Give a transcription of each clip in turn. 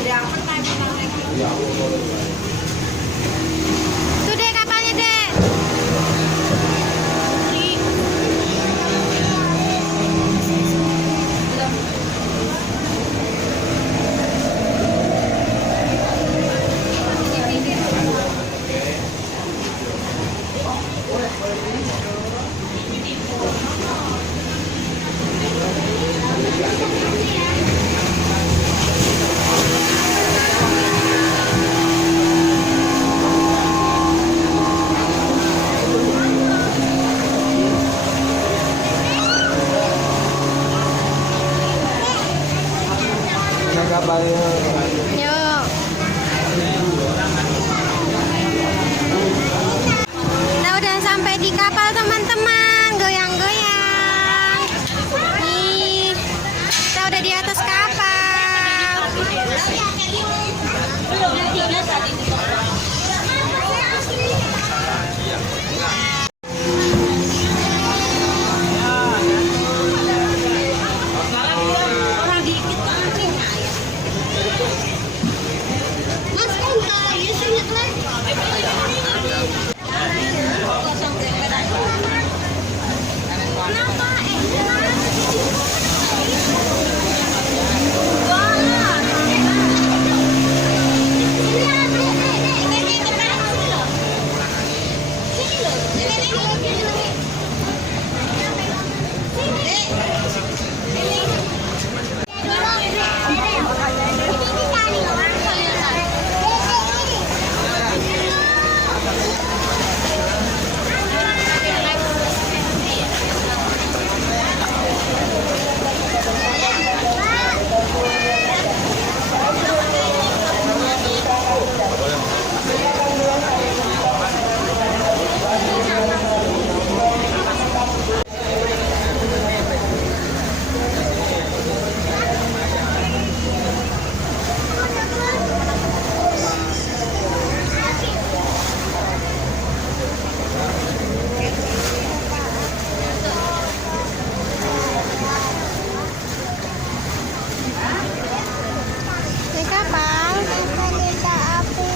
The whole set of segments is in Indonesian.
Tuh dek kapalnya dek. Yuk. Kita udah sampai di kapal teman-teman. Goyang-goyang. Nih, kita udah di atas kapal. Naik kapal. Kereta api.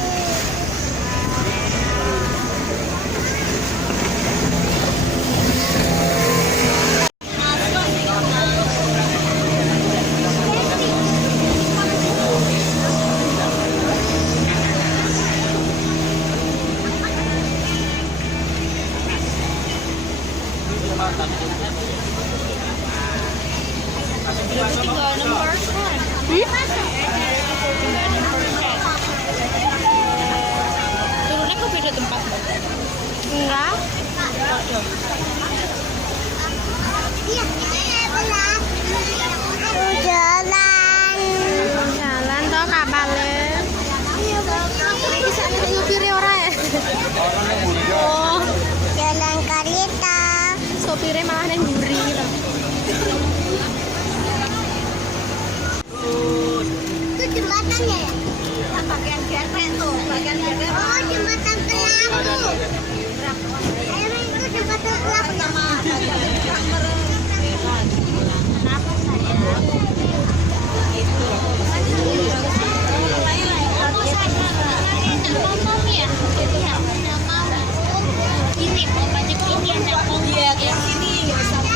Turunnya kok beda tempat? Enggak. Jalan toh kapalnya. Bisa nyupiri orang ya? Oh, Jalan kereta. sopirnya malah neng nyuri gitu. Itu jembatannya ya? Bagian gerbek tuh, bagian gerbek. Oh, jembatan pelaku. Ayo, itu jembatan pelaku sama kenapa sayang? Itu. Ini mau banyak ini yang mau dia ke sini sama.